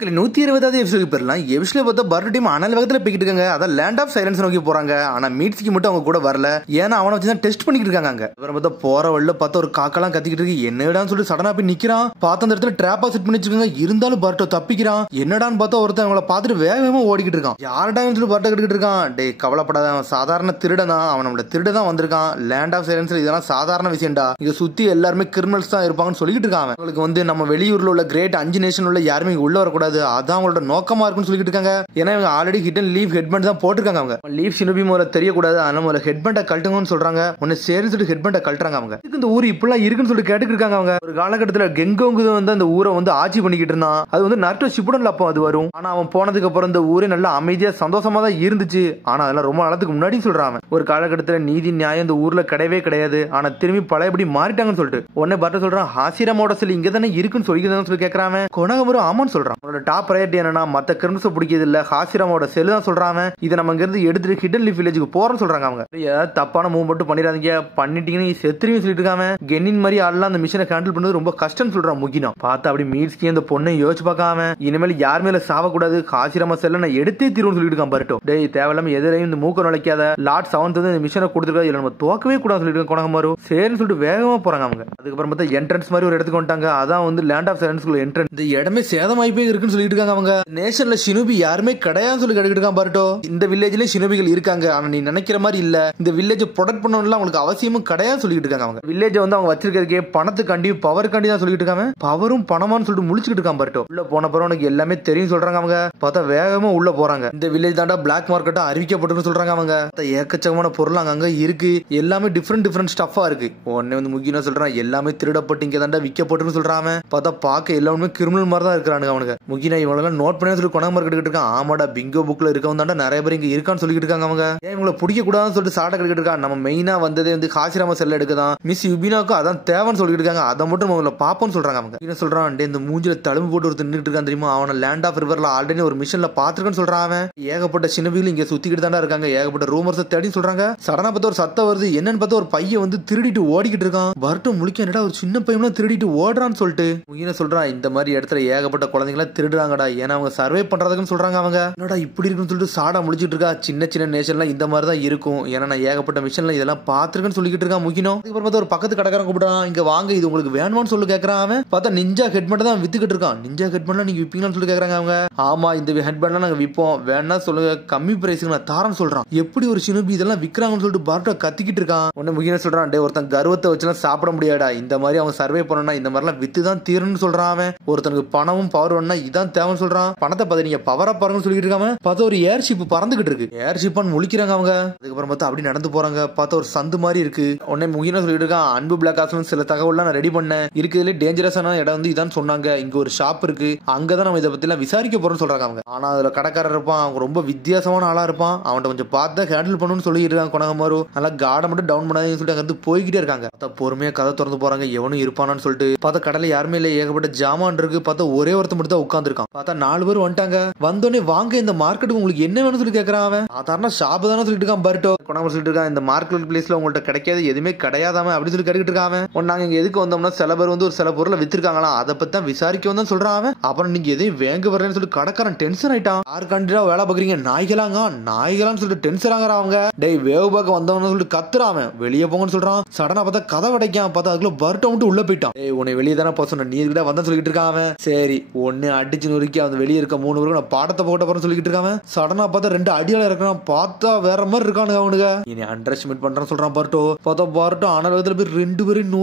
மக்கள் 120வது எபிசோடு பெறலாம். எபிசோட பார்த்தா பர்ட் டீம் அனல் வேகத்துல போய்கிட்டு இருக்காங்க. அதான் லேண்ட் ஆஃப் சைலன்ஸ் நோக்கி போறாங்க. ஆனா மீட்ஸ்க்கு மட்டும் அவங்க கூட வரல. ஏன்னா அவனை வச்சு தான் டெஸ்ட் பண்ணிட்டு இருக்காங்க. அங்க அப்புறம் பார்த்தா போற வழியில பார்த்தா ஒரு காக்கெல்லாம் கத்திக்கிட்டு இருக்கு. என்னடான்னு சொல்லிட்டு சடனா போய் நிக்கிறான். பார்த்த அந்த இடத்துல ட்ராப்பா செட் பண்ணி வச்சிருக்காங்க. இருந்தாலும் பர்ட்டோ தப்பிக்கிறான். என்னடான்னு பார்த்தா ஒருத்தன் அவங்கள பார்த்துட்டு வேகமா ஓடிக்கிட்டு இருக்கான். யார்டான்னு சொல்லி பர்ட்டோ கிட்டு இருக்கான். டேய் கவலைப்படாத, அவன் சாதாரண திருடன் தான். அவன் நம்மள திருட தான் வந்திருக்கான். லேண்ட் ஆஃப் சைலன்ஸ்ல இதெல்லாம் சாதாரண விஷயம்டா. இங்க சுத்தி எல்லாருமே கிரிமினல்ஸ் தான் இருப்பாங்கன்னு சொல்லிட்டு இருக்காங்க. அவங்களுக்கு வந்து நம்ம வெளியூர்ல உள்ள கிரேட் 5 நேஷன் உள்ள யாருமே உள்ள வரக்கூடாது, அதான் அவங்களோட நோக்கமா இருக்குன்னு சொல்லிட்டு இருக்காங்க. ஏன்னா இவங்க already hit and leave headband தான் போட்டிருக்காங்க. அவங்க லீவ் ஷினோபி முதல்ல தெரியக்கூடாது, அதனால முதல்ல ஹெட்பேண்டை கழட்டுங்கன்னு சொல்றாங்க. ஒன்னு சரி சொல்லிட்டு ஹெட்பேண்டை கழட்டுறாங்க. அவங்க இந்த ஊர் இப்பெல்லாம் இருக்குன்னு சொல்லிட்டு கேட்டுட்டு இருக்காங்க. அவங்க ஒரு காலகட்டத்தில் கெங்கோங்கு வந்து அந்த ஊரை வந்து ஆட்சி பண்ணிக்கிட்டு இருந்தான். அது வந்து நருட்டோ ஷிப்புடன்ல அப்போ அது வரும். ஆனா அவன் போனதுக்கு அப்புறம் இந்த ஊரே நல்லா அமைதியா சந்தோஷமா தான் இருந்துச்சு. ஆனா அதெல்லாம் ரொம்ப நாளத்துக்கு முன்னாடி சொல்றாங்க. ஒரு காலகட்டத்தில் நீதி நியாயம் இந்த ஊர்ல கிடையவே கிடையாது. ஆனா திரும்பி பழையபடி மாறிட்டாங்கன்னு சொல்லிட்டு உடனே பார்த்து சொல்றான், ஹாசிராமோட சில இங்க தானே இருக்குன்னு சொல்லி கேட்கறான். கொனகமரு ஆமான்னு சொல்றான். டாப் ப்ரையாரிட்டி என்னன்னா மத்த கிரிமினல்ஸ் பிடிக்கிறது இல்ல, ஹாசிராமோட செல் தான் சொல்றாங்க. இதை நம்ம இங்க இருந்து எடுத்துட்டு ஹிடன் லீஃப் வில்லேஜுக்கு போறோம்னு சொல்றாங்க. அவங்க ஏதாவது தப்பான மூவ் மட்டும் பண்ணிடாதீங்க, பண்ணிட்டீங்கன்னு செத்துருன்னு சொல்லிட்டு இருக்காங்க. கென்னின் மாதிரி ஆள்லாம் அந்த மிஷனை ஹேண்டில் பண்ணது ரொம்ப கஷ்டம்னு சொல்றான் முகினா. பார்த்தா அப்படி மீட்ஸ்கி அந்த பொண்ணை யோசிச்சு பார்க்காம இனிமேல் யார் மேல சாவக்கூடாது, ஹாசிராமா செல்ல நான் எடுத்தே தீர்வுன்னு சொல்லிட்டு இருக்கான் பர்ட்டோ. டேய் தேவையில்லாம எதிரையும் இந்த மூக்க நுழைக்காத, லார்ட் 7 வந்து இந்த மிஷனை கொடுத்துருக்காது, இல்ல நம்ம தோக்கவே கூடாது சொல்லிட்டு கொனகமாரு சரின்னு சொல்லிட்டு வேகமா போறாங்க. அவங்க அதுக்கப்புறம் பார்த்தா என்ட்ரன்ஸ் மாதிரி ஒரு இடத்துக்கு வந்துட்டாங்க. அதான் வந்து லேண்ட் ஆஃப் சைலன்ஸ் என்ட்ரன்ஸ். இந்த இடமே சேதமாயி போய் இருக்குன்னு சொல்லிட்டு இருக்காங்க. அவங்க நேஷன்ல ஷினோபி யாருமே கிடையாதுன்னு சொல்லி கேட்டுட்டு இருக்கான் பர்ட்டோ. இந்த வில்லேஜ்ல ஷினோபிகள் இருக்காங்க, ஆனா நீ நினைக்கிற மாதிரி இல்ல. இந்த வில்லேஜ் ப்ரொடெக்ட் பண்ணணும்ல அவங்களுக்கு அவசியமும் கிடையாது சொல்லிட்டு இருக்காங்க. அவங்க வில்லேஜ் வந்து அவங்க வச்சிருக்கிறதுக்கே பணத்துக்காண்டி பவருக்காண்டி தான் சொல்லிட்டு இருக்காங்க. பவரும் பணமான்னு சொல்லிட்டு முழிச்சுக்கிட்டு இருக்கான் பர்ட்டோ. உள்ள போன பிறகு உனக்கு எல்லாமே தெரியும் சொல்றாங்க. அவங்க பார்த்தா வேகமா உள்ள போறாங்க. இந்த வில்லேஜ் தாண்டா பிளாக் மார்க்கெட்டா அறிவிக்கப்பட்டு சொல்றாங்க. அவங்க ஏக்கச்சக்கமான பொருள் அங்க இருக்கு. எல்லாமே டிஃப்ரெண்ட் ஸ்டஃபா இருக்கு. உடனே வந்து முக்கியம் சொல்றான், எல்லாமே திருடப்பட்டு இங்க தாண்டா விற்கப்பட்டு சொல்றாங்க. பார்த்தா பார்க்க எல்லாமே கிரிமினல் மாதிரி தான் இருக்கிறானுங்க. அவனுக்கு முக்கியம் இவங்க நோட் பண்ணி சொல்லி கொனக மார்க்கெட் இருக்கான். ஆமாடா பிங்கோ புக்ல இருக்கவங்க தாண்டா நிறைய பேர் இங்க இருக்கான்னு சொல்லிட்டு இருக்காங்க. அவங்க ஏன் இவங்களை பிடிக்க கூடாதுன்னு சொல்லிட்டு சாட்டை கட்டிட்டு இருக்கான். நம்ம மெயினா வந்ததே வந்து ஹாசிராமா செல்ல எடுக்கதான், மிஸ் யுபினாக்கும் அதான் தேவைன்னு சொல்லிட்டு இருக்காங்க. அதை மட்டும் நம்ம பாப்போம்னு சொல்றாங்க. அவங்க என்ன சொல்றான், இந்த மூஞ்சில தழும்பு போட்டு ஒருத்தர் நின்றுட்டு இருக்கான் தெரியுமா, அவனை லேண்ட் ஆஃப் ரிவர்ல ஆல்ரெடி ஒரு மிஷன்ல பாத்துருக்கேன்னு சொல்றான். அவன் ஏகப்பட்ட சின்னபிகள் இங்க சுத்திக்கிட்டு தாண்டா இருக்காங்க. ஏகப்பட்ட ரூமர்ஸ் தேடி சொல்றாங்க. சடனா பார்த்து ஒரு சத்தம் வருது. என்னன்னு பார்த்தா ஒரு பையன் வந்து திருடிட்டு ஓடிக்கிட்டு இருக்கான். பர்ட்டோ முழிக்க, என்னடா ஒரு சின்ன பையன் திருடிட்டு ஓடுறான்னு சொல்லிட்டு முகின சொல்றான், இந்த மாதிரி இடத்துல ஏகப்பட்ட குழந்தைங்களா திருடுறாங்கடா, ஏன்னா அவங்க சர்வே பண்றதுக்குன்னு சொல்றாங்க. அவங்க என்னடா இப்படி இருக்குன்னு சொல்லிட்டு சாடா முடிச்சிட்டு இருக்கா. சின்ன சின்ன நேஷன்லாம் இந்த மாதிரி தான் இருக்கும், ஏன்னா நான் ஏகப்பட்ட மிஷன்ல இதெல்லாம் பாத்துருக்கேன்னு சொல்லிட்டு இருக்கான் முகினோ. அதுக்கப்புறம் பார்த்தா ஒரு பக்கத்து கடைக்காரன் கூப்பிடுறான், இங்க வாங்க இது உங்களுக்கு வேணுமான்னு சொல்லி கேட்கறான். அவன் பார்த்தா நிஞ்சா ஹெட்பேண்ட் தான் வித்துக்கிட்டு இருக்கான். நிஞ்சா ஹெட்பேண்ட்லாம் நீங்க விப்பீங்கன்னு சொல்லி கேட்கறாங்க. அவங்க ஆமா இந்த ஹெட்பேண்ட்லாம் நாங்க விப்போம், வேணா சொல்லுங்க கம்மி பிரைஸ்க்கு நான் தாரன்னு சொல்றான். எப்படி ஒரு சினுபி இதெல்லாம் விக்கிறாங்கன்னு சொல்லிட்டு பர்ட்டோ கத்திக்கிட்டு இருக்கான். உடனே முகினோ சொல்றான், டே ஒருத்தன் கர்வத்தை வச்சுலாம் சாப்பிட முடியாடா, இந்த மாதிரி அவங்க சர்வே பண்ணணும்னா இந்த மாதிரிலாம் வித்து தான் தீரணும்னு சொல்றான். அவன் ஒருத்தனுக்கு பணமும் பவர் வேணும்னா இதான் தேவைன்னு சொல்றான். பணத்தை பார்த்து நீங்க பவரா பாருங்கன்னு சொல்லிட்டு இருக்காம. பார்த்தா ஒரு ஏர்ஷிப் பறந்துகிட்டு இருக்கு. ஏர்ஷிப்பான்னு முழிக்கிறாங்க. அவங்க அதுக்கப்புறம் பார்த்தா அப்படி நடந்து போறாங்க. பார்த்தா ஒரு சந்து மாதிரி இருக்கு. உடனே முகினா சொல்லிட்டு இருக்கான், அன்பு பிளாக் ஆப்ஷன் சில தகவல்லாம் நான் ரெடி பண்ணேன், இருக்கிறதுல டேஞ்சரஸான இடம் வந்து இதான் சொன்னாங்க. இங்க ஒரு ஷாப் இருக்கு, அங்கதான் நம்ம இதை பத்தி எல்லாம் விசாரிக்க போறோம்னு சொல்றாங்க. அவங்க ஆனா அதுல கடைக்காரர் இருப்பான், அவங்க ரொம்ப வித்தியாசமான ஆளா இருப்பான். அவன்கிட்ட கொஞ்சம் பார்த்து ஹேண்டில் பண்ணணும்னு சொல்லிட்டு இருக்காங்க. கொனகமாரு நல்லா காடை மட்டும் டவுன் பண்ணாதீங்கன்னு சொல்லிட்டு அங்க போய்கிட்டே இருக்காங்க. பார்த்தா பொறுமையா கதை திறந்து போறாங்க, எவனும் இருப்பானான்னு சொல்லிட்டு. பார்த்தா கடையில யாருமே இல்ல, ஏகப்பட்ட ஜாமான் இருக்கு. பார்த்தா ஒரே ஒருத்த மட்டும் தான் உட்காந்துருக்கான். பார்த்தா 4 பேர் வந்துட்டாங்க. வந்தோடனே வாங்க இந்த மார்க்கெட்டுக்கு உங்களுக்கு என்ன வேணும்னு சொல்லி கேட்கறான். அவன் சாதாரண ஷாப் தானே சொல்லிட்டு இருக்கான். பர்ட்டோ கொனகமாரு சொல்லிட்டு இருக்கான், இந்த மார்க்கெட் பிளேஸ்ல உங்கள்ட்ட கிடைக்காது எதுவுமே கிடையாதாம அப்படின்னு சொல்லி கேட்டுட்டு இருக்கான். நாங்க இங்க எதுக்கு வந்தோம்னா சில பேர் வந்து ஒரு சில பொருளை வித்திருக்காங்களா, அதை பத்தி தான் விசாரிக்க வந்தோம்னு சொல்றான். அவன் அப்புறம் நீங்க எதையும் வேங்க வரலன்னு சொல்லி கடைக்காரன் டென்ஷன் ஆயிட்டான். யாருக்காண்டியா வேலை பாக்குறீங்க, நாய்களான்னு சொல்லிட்டு டென்ஷன் ஆகிறான். அவங்க டேய் வேவ் பார்க்க வந்தவன்னு சொல்லிட்டு கத்துறான். வெளியே போங்கன்னு சொல்றான். சடனா பார்த்தா கதை வடைக்கான். பார்த்தா அதுக்குள்ள பர்ட்டோ மட்டும் உள்ள போயிட்டான். டேய் உன்னை வெளியே தானே போக சொன்ன, நீ கிட்ட வந்தா சொல்லிட்டு இருக்கான். அவன் சரி ஒன்னு அடிச்சு நொறுக்கி அந்த வெளியே இருக்க 3 பேருக்கு நான் பாடத்தை போட்ட போறேன்னு சொல்லிட்டு இருக்கான். சடனா பார்த்தா 2 அடியால இருக்கான். பார்த்தா வேற மாதிரி இருக்கானுங்க. அவனுங்க இனி அண்டர் எஸ்டிமேட் பண்றான்னு சொல்றான் பர்ட்டோ. பார்த்தா பர்ட்டோ ஆன வேகத்துல போய் 2 பேரும்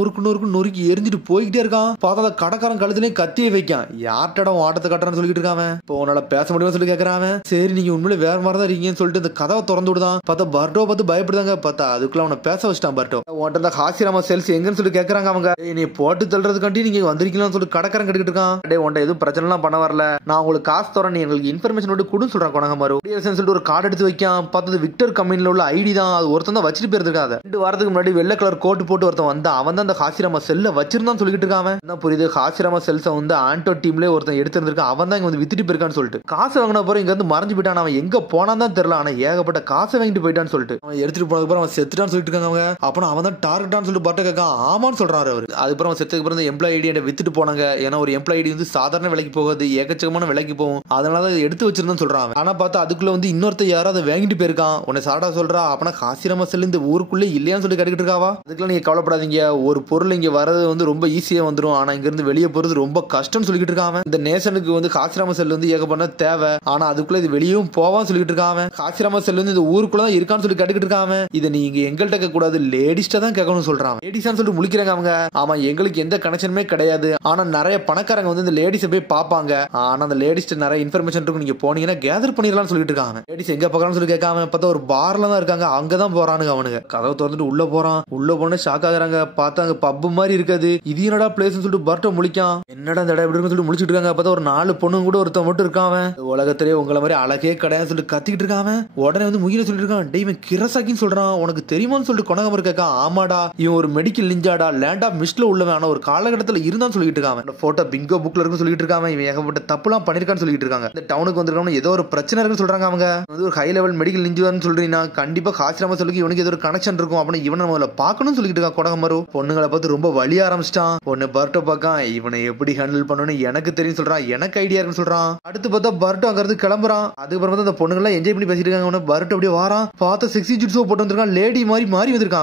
நொறுக்கு எரிஞ்சிட்டு போய்கிட்டே இருக்கான். பார்த்தா கடைக்காரன் கழுத்துலயும் கத்தியை வைக்கான். யார்ட்டடா ஆட்டத்தை கட்டுறான்னு சொல்லிட்டு இருக்கான். இப்போ உன்னால பேச முடியுமா சொல்லி கேட்கறான். சரி நீங்க உண்மையிலே வேற மாதிரி தான் இருக்கீங்கன்னு சொல்லிட்டு இந்த கதவை திறந்து விடுதான். பார்த்தா பர்ட்டோ பார்த்து பயப்படுதாங்க. பார்த்தா அதுக்குள்ள அவனை பேச வச்சிட்டான். பர்ட்டோ உன்ட்ட ஹாசிராமா செல்ஸ் எங்கன்னு சொல்லி கேட்கறாங்க. அவங்க நீ போட்டு தள்ளுறதுக்காண்டி நீங்க வந்திருக்கீங்கன்னு சொல்லி கடைக்காரன் கேட்டுக்கிட்டு இருக்கான். டே உன்ட்ட எதுவும் பிரச்சனை எல்லாம் பண்ண வரல, நான் உங்களுக்கு காசு தரேன், நீ எங்களுக்கு இன்ஃபர்மேஷன் விட்டு கொடுன்னு சொல்றான். கொனகமாரு சொல்லிட்டு ஒரு கார்டு எடுத்து வைக்கான். பார்த்தது விக்டர் கம்பெனில உள்ள ஐடி தான். அது ஒருத்தன் தான் வச்சுட்டு போயிருக்காங்க. 2 வாரத்துக்கு முன்னாடி வெள்ளை கலர் கோட் போட்டு ஒருத்தன் வந்தா, அவன் தான் அந்த ஹாசிராமா செல்ல வச்சிருந்தான்னு சொல்லிட்டு இருக்கான். என்ன புரியுது, ஹாசிராமா செல்ஸை வந்து ஆண்டோ டீம்ல ஒருத்தன் எடுத்திருந்திருக்கான். அவன் தான் இங்க வந்து வித்துட்டு போயிருக்கான்னு சொல்லிட்டு காசு வாங்கின போற இங்க வந்து மறைஞ்சு போயிட்டான். அவன் எங்க போனான் தான் தெரியல, ஆனா ஏகப்பட்ட காசை வாங்கிட்டு போயிட்டான்னு சொல்லிட்டு அவன் எடுத்துட்டு போனதுக்கு அப்புறம் அவன் செத்துட்டான்னு சொல்லிட்டு இருக்காங்க. அவங்க அப்புறம் அவன் தான் டார்கெட்டான்னு சொல்லிட்டு பர்ட்டோ கேட்கான். ஆமான்னு சொல்றாரு அவரு. அதுக்கப்புறம் அவன் செத்துக்கு அப்புறம் எம்ப்ளாய் ஐடி வித்துட்டு போனாங்க. ஏன்னா ஒரு எம்ப்ளாய் ஐடி வந்து சாதாரண விலைக்கு போகாது, ஏகச்சக்கமான விலைக்கு போகும், அதனால எடுத்து வச்சிருந்தேன்னு சொல்றான். ஆனா பார்த்தா அதுக்குள்ள இன்னொருத்த யாரோ அதை வாங்கிட்டு போயிருக்கான். உன்னை சாடா சொல்றா அப்பனா காசிராம செல் இந்த ஊருக்குள்ளே இல்லையான்னு சொல்லி கேட்டுக்கிட்டு இருக்காவா. அதுக்கெல்லாம் நீங்க கவலைப்படாதீங்க, ஒரு பொருள் இங்க வரது ரொம்ப ஈஸியா வந்துடும், ஆனா இங்க இருந்து வெளியே போறது ரொம்ப கஷ்டம்னு சொல்லிட்டு இருக்காங்க. இந்த நேசனுக்கு காசிராம செல் ஏகப்பட்ட தேவை, ஆனா அதுக்குள்ள இது வெளியும் போவான்னு சொல்லிட்டு இருக்காங்க. காசிராம செல் இந்த ஊருக்குள்ளதான் இருக்கான்னு சொல்லி கேட்டுக்கிட்டு இருக்காங்க. இதை நீங்க எங்கள்கிட்ட கேட்க கூடாது, லேடிஸ்ட தான் கேட்கணும்னு சொல்றாங்க. லேடிஸான்னு சொல்லிட்டு முழிக்கிறாங்க அவங்க. ஆமா, எங்களுக்கு எந்த கனெக்ஷனுமே கிடையாது, ஆனா நிறைய பணக்காரங்க இந்த லேடிஸை போய் பார்ப்பாங்க, ஆனா அந்த லேடிஸ்ட நிறைய இன்ஃபர்மேஷன் இருக்கும், நீங்க போனீங்கன்னா கேதர் பண்ணிடலாம்னு சொல்லிட்டு இருக்காங்க. லேடிஸ் எங்க பார்க்கலாம்னு சொல்லி கேட்காம பார்த்தா ஒரு பார்ல தான் இருக்காங்க, அங்கதான் போறானுங்க. அவனுங்க கதவை திறந்துட்டு உள்ள போறான். உள்ள போன ஷாக் ஆகுறாங்க. பார்த்தா அங்க பப் மாதிரி இருக்காது. இது என்னடா பிளேஸ் சொல்லிட்டு பர்ட்ட முழிக்கான். என்னடா இந்த இடம் எப்படி இருக்குன்னு சொல்லி முழிச்சிட்டு இருக்காங்க. பார்த்தா ஒரு 4 பொண்ணு கூட ஒருத்தன் மட்டும் இருக்கான். உலகத்திலே உங்களை மாதிரி அழகே கிடையாது சொல்லிட்டு கத்திக்கிட்டு இருக்கான். உடனே முகில சொல்லிட்டு இருக்கான், டேய் இவன் கிரசாக்கின்னு சொல்றான், உனக்கு தெரியுமான்னு சொல்லிட்டு கொனகமர் கேட்கான். ஆமாடா, இவன் ஒரு மெடிக்கல் நிஞ்சாடா, லேண்ட் ஆஃப் மிஸ்ட்ல உள்ளவன், ஆனா ஒரு காலகட்டத்தில் இருந்தான்னு சொல்லிட்டு இருக்கான். போட்டோ பிங்கோ புக்ல இருக்குன்னு சொல்லிட்டு இருக்கான். இவன் ஏகப்பட்ட தப்புலாம் பண்ணிருக்கான்னு சொல்லிட்டு இருக்காங்க. இந்த டவுனுக்கு வந்திருக்காங்க, ஏதோ ஒரு பிரச்சனை இருக்குன்னு சொல்றாங்க. அவங்க ஒரு ஹை லெவல் மெடிக்கல் நிஞ்சான்னு சொல்றீங்கன்னா கண்டிப்பா காசிராம சொல்லிக்கு இவனுக்கு ஏதோ ஒரு கனெக்ஷன் இருக்கும், அப்படின்னு இவனை முதல்ல பார்க்கணும்னு சொல்லிட்டு இருக்கான் கொனகமரு. பொண்ணுங்களை பார்த்து ரொம்ப வழி ஆரம்பிச்சிட்டான். பொண்ணு பர்ட்டோ பார்க்கான், இவனை எப்படி ஹேண்டில் பண்ணணும்னு எனக்கு தெரியும் சொல்றான், எனக்கு ஐடியா இருக்குன்னு சொல்றான். அடுத்து பார்த்தா பர்ட்டோ அங்க இருந்து கிளம்புறான். அதுக்கப்புறம் அந்த பொண்ணுங்க என்ஜாய் பண்ணி பேசிட்டு இருக்காங்க. பர்ட்டோ அப்படியே வாரான். பார்த்தா செக்ஸி ஜுட்ஸோ போட்டு வந்திருக்கான், லேடி மாதிரி மாறி வந்திருக்கான்.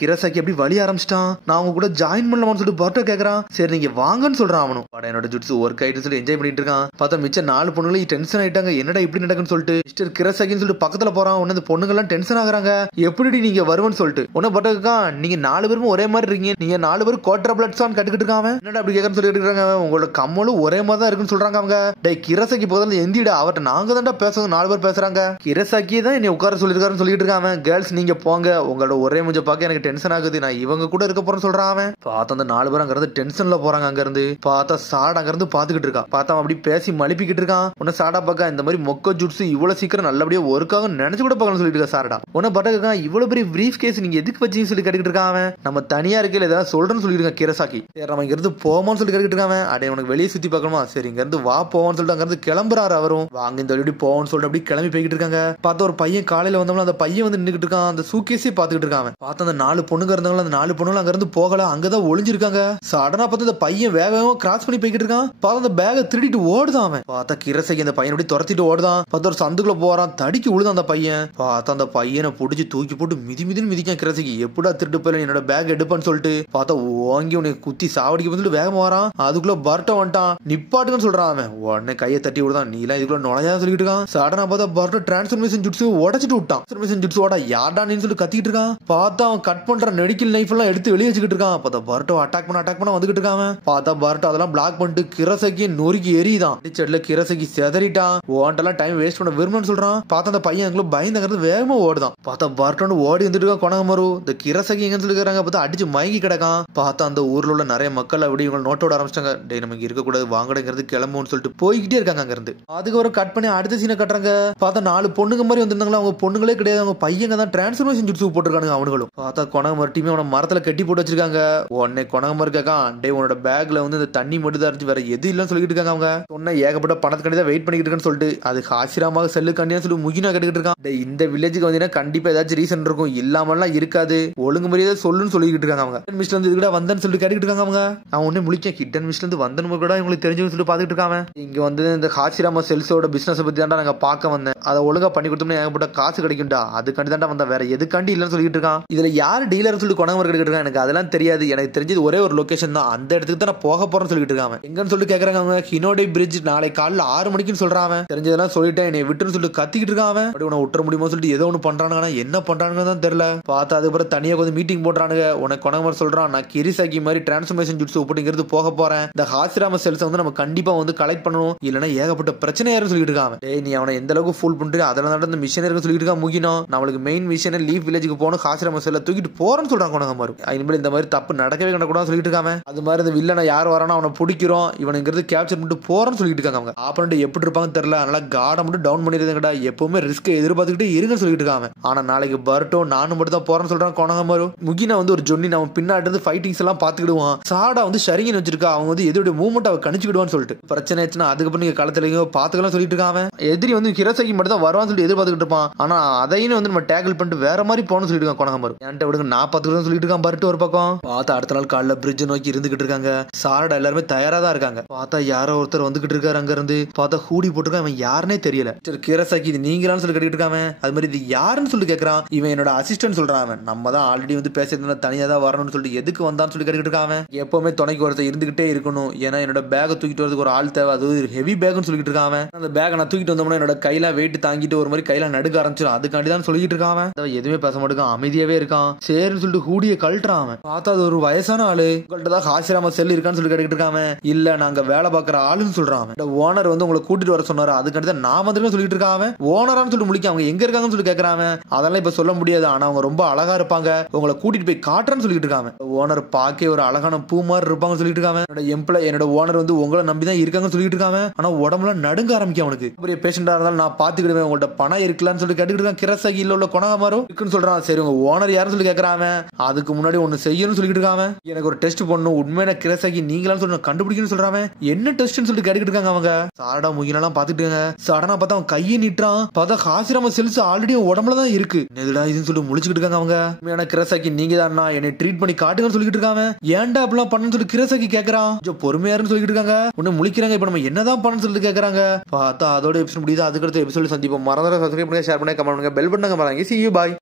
கிரசாக்கி அப்படி வழி ஆரம்பிச்சிட்டான். நான் அவங்க கூட ஜாயின் பண்ணலாம்னு சொல்லிட்டு பர்ட்டோ கேட்கறான். சரி நீங்க வாங்கன்னு சொல்றான். அவனும் என்னோட ஜுட்ஸ் ஒர்க் ஆயிட்டு சொல்லி என்ஜாய் பண்ணிட்டு இருக்கான். பார்த்தா மிச்சம் 4 பொண்ணுங்களும் டென்ஷன் ஆயிட்டாங்க, என்னடா இப்படி நடக்குன்னு சொல்லிட்டு மிஸ்டர் கிரசாக்கின்னு சொல்லிட்டு பக்கத்துல போறான். உடனே அந்த பொண்ணுங்க எல்லாம் டென்ஷன் ஆகுறாங்க, எப்படி நீங்க வருவன்னு சொல்லிட்டு. உடனே பர்ட்டோ கேட்கான், நீங்க 4 பேரும் ஒரே மாதிரி இருக்கீங்க, நீங்க 4 பேரும் கோட்ரா பிளட்ஸான்னு கட்டுக்கிட்டு இருக்காங்க. என்னடா அப்படி கேட்கறன்னு சொல்லிட்டு இருக்காங்க. உங்களோட கம்மலும் ஒரே மாதிரி தான் இருக்குன்னு சொல்றாங்க அவங்க. டே கிரசாக்கி போதில் எந்திடா, அவர்கிட்ட நாங்க தான்டா பேசுறது, 4 பேர் பேசுறாங்க. கிரசாக்கி தான் என்னை உட்கார சொல்லிருக்காருன்னு சொல்லிட்டு இருக்காங்க. கேர்ள்ஸ் நீங்க போங்க, உங்களோட ஒரே மூஞ்ச பார்க்க எனக்கு டென்ஷன் ஆகுது, நான் இவங்க கூட இருக்க போறேன்னு சொல்றான். பார்த்தா அந்த 4 பேர் அங்க இருந்து டென்ஷன்ல போறாங்க. அங்க இருந்து பார்த்தா சாட் அங்க இருந்து பாத்துக்கிட்டு இருக்கான். பார்த்தா அப்படி பேசி மலிப்பிக்கிட்டு இருக்கான். உன்ன சாடா பார்க்க இந்த மாதிரி மொக்க ஜுட்ஸ் இவ்வளவு சீக்கிரம் நல்லபடியா ஒர்க்காக நினைச்சு கூட பார்க்கணும்னு சொல்லிட்டு இருக்கா சாரடா. உன்ன பட்டக்கா இவ்வளவு பெரிய பிரீஃப் கேஸ் நீங்க எதுக்கு வச்சீங்கன்னு சொல்லி கேட்டுக்கிட்டு இருக்கான். நம்ம தனியா இருக்கையில ஏதாவது சொல்றேன்னு சொல்லிருக்கான் கிரசாக்கி. சரி நம்ம இங்க இருந்து போவோம்னு சொல்லி கேட்டுக்கிட்டு இருக்கான். அடே உனக்கு வெளியே சுத்தி பார்க்கணுமா, சரி இங்க இருந்து வா போவோம்னு சொல்லிட்டு அங்க இருந்து கிளம்புறாரு. அவரும் வாங்க இந்த வழி போவோம்னு சொல்லிட்டு அப்படி கிளம்பி போய்கிட்டு இருக்காங்க. பார்த்தா ஒரு பையன் காலையில வந்தவங்க அந்த பையன் நின்றுட்டு இருக்கான். அந்த சூக்கேஸே பாத்துக்கிட்டு இருக்காங்க. பார்த்தா அந்த 4 பொண்ணுங்க இருந்தாங்க, அந்த 4 பொண்ணுங்க அங்க இருந்து போகல, அங்கதான் ஒளிஞ்சிருக்காங்க. சடனா பார்த்து அந்த பையன் வேகமா கிராஸ் பண்ணி போய்கிட்டு இருக்கான். பார்த்தா அந்த பேக திருடிட்டு ஓடுதான். அவன் பார்த்தா கிரசாக்கி அந்த பையன் அப்படி துரத்திட்டு ஓடுதான். பார்த்தா ஒரு சந்துக்குள்ள போறான், தடிக்கி விழுதான் அந்த பையன். பார்த்தா அந்த பையனை பிடிச்சி தூக்கி போட்டு மிதின்னு மிதிக்கான் கிரசாக்கி. எப்படா திருட்டு போயில என்னோட பேக் எடுப்பான்னு சொல்லிட்டு பார்த்தா ஓங்கி உனக்கு குத்தி சாவடிக்க வந்துட்டு வேகமா வரான். அதுக்குள்ள பர்ட்டோ வந்துட்டான், நிப்பாட்டுன்னு சொல்றான். அவன் உடனே கையை தட்டி விடுதான், நீ எல்லாம் இதுக்குள்ள நுழையா சொல்லிட்டு இருக்கான். சடனா பார்த்தா பர்ட்டோ டிரான்ஸ்ஃபர்மேஷன் ஜுட்ஸ் உடைச்சிட்டு விட்டான். டிரான்ஸ்ஃபர்மேஷன் ஜுட்ஸ் ஓட யாடான்னு சொல்லி கத்திட்டு இருக்கான். பார்த்தா அவன் கட் பண்ற மெடிக்கல் நைஃப் எல்லாம் எடுத்து வெளியே வச்சுக்கிட்டு இருக்கான். பார்த்தா பர்ட்டோ அட்டாக் பண்ண வந்துகிட்டு இருக்கான். பார்த்தா பர்ட்டோ அதெல்லாம் பிளாக் பண்ணிட்டு கிரசாக்கி நொறுக்கி எரியுதான். டிச்சர்ல கிரசாக்கி செதறிட்டான். ஓண்டெல்லாம் டைம் வேஸ்ட் பண்ண விரும்புன்னு சொல்றான். பார்த்தா அந்த பையன் எங்களுக்கு பயந்து வேகமா ஓடுதான். பார்த்தா பர்ட்டோ ஓடி வந்துட்டு இருக்கான். கொனகமரு இந்த கிரசாக்கி எங்கன்னு சொல்லி பார்த்தா அடிச்சு மயங்கி கிடக்கான். பார்த்தா அந்த ஊர்ல உள்ள நிறைய மக்கள் அப்படி இவங்க நோட்டோட ஆரம்பிச்சிட்டாங்க. டே நமக்கு இருக்கக்கூடாது வாங்கடங்கிறது கிளம்புன்னு சொல்லிட்டு போய்கிட்டே இருக்காங்க அங்க இருந்து. அதுக்கு ஒரு கட் பண்ணி அடுத்த சீனை கட்டுறாங்க. பார்த்தா 4 பொண்ணுங்க மாதிரி வந்திருந்தாங்களா, அவங்க பொண்ணுங்களே கிடையாது, அவங்க பையங்க தான் டிரான்ஸ்ஃபர்மேஷன் ஜுட்ஸ் போட்டுருக்காங்க அவனுங்களும். பார்த்தா கொனகமர் டீமே அவன மரத்துல கட்டி போட்டு வச்சிருக்காங்க. உடனே கொனகமர் கேட்கான், டே உன்னோட பேக்ல இந்த தண்ணி மட்டும் தான் இருந்துச்சு, வேற எது இல்லன்னு சொல்லிட்டு இருக்காங்க. அவங்க சொன்ன ஏகப்பட்ட பணத்துக்காண்டி தான் வெயிட் பண்ணிட்டு இருக்கேன்னு சொல்லிட்டு அது ஆசிரமாக செல்லுக்காண்டியா சொல்லி முகினா கேட்டுக்கிட்டு இருக்கான். இந்த வில்லேஜுக்கு வந்தீங்கன்னா கண்டிப்பா ஏதாச்சும் ரீசன் இருக்கும், இல்லாமலாம் இருக்காது, ஒழுங்கு மரியாதை சொல்லுன்னு சொல்லிட்டு இருக்காங்க. அவங்க மிஸ்ல இருந்து இதுக்கூட வந்தேன்னு சொல்லிட்டு கேட்டுக்கிட்டு இருக்காங்க. அவங்க அவன் ஒண்ணு முழிக்க ஹிடன் மிஸ்ல இருந்து வந்தனு கூட இவங்களுக்கு தெரிஞ்சு சொல்லி பாத்துக்கிட்டு இருக்காங்க. இங்க வந்து இந்த ஹாசிராமா செல்ஸோட பிசினஸ் பத்தி தான் நாங்க பார்க்க வந்தேன், அதை ஒழுங்கா பண்ணி கொடுத்தோம்னா ஏகப்பட்ட காசு கிடைக்கும்டா, அதுக்காண்டி தான் வந்தா, வேற எதுக்காண்டி இல்லன்னு சொல்லிட்டு இருக்கான். இதுல யார் டீலர் சொல்லி கொனகமர் கேட்டுக்கிட்டு இருக்கான். எனக்கு அதெல்லாம் தெரியாது, எனக்கு தெரிஞ்சது ஒரே ஒரு லொகேஷன் தான், அந்த இடத்துக்கு தான் நான் போக போறேன்னு சொல்லிட்டு இருக்காங்க. எங்கன்னு சொல்லிட்டு கேக்குறாங்க. அவங்க ஹினோடை பிரிட்ஜ் நாளை காலைல 6 மணிக்குன்னு சொல்றான். தெரிஞ்சதெல்லாம் சொல்லிட்டேன், என்னை விட்டுன்னு சொல்லிட்டு கத்திக்கிட்டு இருக்கான். அப்படி உன விட்டுற முடியுமோ சொல்லிட்டு ஏதோ ஒன்று பண்றானுங்க, என்ன பண்றானுங்க தான் தெரியல. பார்த்தா அதுக்கப்புறம் தனியா கொஞ்சம் மீட்டிங் போடுறானுங்க. உனக்கு கொனகமர் சொல்றான், நான் கிரிசாக்கி மாதிரி டிரான்ஸ்ஃபர்மேஷன் ஜுட்ஸ் அப்படிங்கிறது போக போறேன், இந்த ஹாசிராம செல்ஸ் நம்ம கண்டிப்பா கலெக்ட் பண்ணணும், இல்லனா ஏகப்பட்ட பிரச்சனை யாரும் சொல்லிட்டு இருக்காங்க. டேய் நீ அவனை எந்த அளவுக்கு ஃபுல் பண்ணிட்டு அதனால தான் இந்த மிஷன் இருக்கு சொல்லிட்டு இருக்கா. முகினோ நம்மளுக்கு மெயின் மிஷன் லீஃப் வில்லேஜுக்கு போகணும், ஹாசிராம செல்ல தூக்கிட்டு போறேன்னு சொல்றாங்க கொனகமர். இனிமேல் இந்த மாதிரி தப்பு நடக்கவே நடக்கூடாது சொல்லிட்டு இருக்காங்க. அது மாதிரி இந்த வில்லனை யார் வரானோ அவனை பிடிக்கிறோம், இவனுங்கிறது கேப்சர் பண்ணிட்டு போறேன்னு சொல்லிட்டு இருக்காங்க. அவங்க ஆப்பனண்ட் எப்படி இருப்பாங்க தெரியல, அதனால கார்டை மட்டும் டவுன் பண்ணிருந்தா எப்பவுமே ரிஸ்க் எதிர்பார்த்துக்கிட்டே இருங்க சொல்லிட்டு இருக்காங்க. ஆனா நாளைக்கு பர்ட்டோ நானும் மட்டும் தான் போறேன்னு சொல்றாங்க கொனகமர். முகினா ஒரு ஜொன்னி நம்ம பின்னாடி இருந்து ஃபைட்டிங்ஸ் எல்லாம் பாத்துக்கிடுவான். சாடா ஷரிங்கன் வச்சிருக்கா, அவங்க எதிரோட மூவ்மெண்ட் அவ கணிச்சுக்கிடுவான்னு சொல்லிட்டு பிரச்சனை ஆச்சுன்னா அதுக்கப்புறம் நீங்க களத்துல பாத்துக்கலாம் சொல்லிட்டு இருக்காங்க. எதிரி ஹிரோசாக்கி மட்டும் தான் வருவான்னு சொல்லி எதிர்பார்த்துக்கிட்டு இருப்பான். ஆனா அதையும் நம்ம டேக்கிள் பண்ணிட்டு வேற மாதிரி போகணும்னு சொல்லிட்டு இருக்கான் கொனகமர். என்கிட்ட விடுங்க நான் பாத்துக்கிறேன் சொல்லிட்டு இருக்கான் பர்ட்டோ ஒரு பக்கம். பார்த்தா அடுத்த நாள் காலைல பிரிட்ஜ் நோக்கி இருந்துகிட்டு இருக்காங்க. சாரடா எல்லாருமே தயாரா தான் இருக்காங்க. பார்த்தா யாரோ ஒருத்தர் வந்துகிட்டு இருக்காரு அங்க இருந்து பார்த்தா ஹூடி போட்டுருக்கான். அவன் யாருன்னே தெரியல. கிரசாக்கி இது நீங்களான்னு சொல்லி கேட்டுட்டு இருக்காம அது மாதிரி இது யாருன்னு சொல்லி கேட்கறான். இவன் என்னோட அசிஸ்டன்ட் சொல்றான். அவன் நம்ம தான் ஆல்ரெடி வந்து பேசுறதுனால தனியா தான் வரணும்னு சொல்லிட்டு எதுக்கு வந்தான்னு சொல்லி கேட்டுட்டு இருக்கான். எப்பவுமே துணைக்கு ஒருத்தர் இருந்துகிட்டே இருக்கணும். ஏன்னா என்னோட பேக்கை தூக்கிட்டு வரதுக்கு ஒரு ஆள் தேவை. அது ஹெவி பேக்னு சொல்லிட்டு இருக்கான். அந்த பேக்கை நான் தூக்கிட்டு வந்தோம்னா என்னோட கையில வெயிட் தாங்கிட்டு ஒரு மாதிரி கையில நடுக்க ஆரம்பிச்சிடும். அதுக்காண்டி தான் சொல்லிட்டு இருக்கான். எதுவுமே பேச மாட்டேங்கான். அமைதியாவே இருக்கான். சரின்னு சொல்லிட்டு ஹூடியை கழட்டுறான். அவன் பார்த்தா அது ஒரு வயசான ஆளு. உங்கள்கிட்ட தான் ஹாசிராம செல் இருக்கான்னு சொல்லி கேட்டுட்டு இருக்காம இல்ல நாங்க வேலை பார்க்குற ஆளுன்னு சொல்றான். ஓனர் வந்து உங்களை கூட்டிட்டு வர சொன்னாரு. அதுக்காண்டி நான் வந்து சொல்லிட்டு இருக்கான். ஓனரான்னு சொல்லிட்டு முடிக்க அவங்க எங்க இருக்காங்கன்னு சொல்லி கேட்கறான். அதெல்லாம் இப்ப சொல்ல முடியாது. ஆனா அவங்க ரொம்ப அழகா இருப்பாங்க. உங்களை கூட்டிட்டு போய் காட்டுறேன்னு சொல்லிட்டு இருக்காங்க. ஓனர் பாக்கே ஒரு அழகான பூ மாதிரி இருப்பாங்க சொல்லிட்டு இருக்காங்க. என்னோட எம்ப்ளாய் என்னோட ஓனர் வந்து உங்களை நம்பிதான் இருக்காங்கன்னு சொல்லிட்டு இருக்காங்க. ஆனா உடம்புல நடுங்க ஆரம்பிக்கும். அவனுக்கு பெரிய பேஷண்டா இருந்தாலும் நான் பாத்துக்கிடுவேன். உங்கள்ட்ட பணம் இருக்கலாம்னு சொல்லி கேட்டுக்கிட்டு இருக்கான். கிரசாகி இல்ல உள்ள கொணாமாரோ இருக்குன்னு சொல்றான். சரி உங்க ஓனர் யாருன்னு சொல்லி கேட்கறான். அதுக்கு முன்னாடி ஒன்னு செய்யணும்னு சொல்லிட்டு இருக்காங்க. எனக்கு ஒரு டெஸ்ட் பண்ணணும். உண்மையான கிரசாகி நீங்களான்னு சொல்லி கண்டுபிடிக்கணும்னு சொல்றாங்க. என்ன டெஸ்ட்னு சொல்லி கேட்டுக்கிட்டு இருக்காங்க. அவங்க சாரடா முகினெல்லாம் பாத்துட்டு சடனா பார்த்தா அவன் கையை நீட்டுறான். பார்த்தா ஹாசிராம செல்ஸ் ஆல்ரெடி உடம்புல தான் இருக்கு. எதுடா இதுன்னு சொல்லி முழிச்சுக்கிட்டு இருக்காங்க. அவங்க உண்மையான கிரசாக்கி நீங்க தான் என்னை ட்ரீட் பண்ணி காட்டுங்கன்னு சொல்லிட்டு இருக்காங்க. ஏன்டா அப்படிலாம் பண்ணு சொல்லி கிரசாக்கி கேட்கறான். கொஞ்சம் பொறுமையாருன்னு சொல்லிட்டு இருக்காங்க. உன்னை முழிக்கிறாங்க. இப்ப நம்ம என்னதான் பண்ணு சொல்லிட்டு கேட்கறாங்க. பார்த்தா அதோட எபிசோட் முடியுது. அதுக்கடுத்த எபிசோட் சந்திப்போம். மறந்துட சப்ஸ்கிரைப் பண்ணுங்க, ஷேர் பண்ணுங்க, கமெண்ட் பண்ணுங்க, பெல் பட்டனை மறந்துங்க. See you, bye.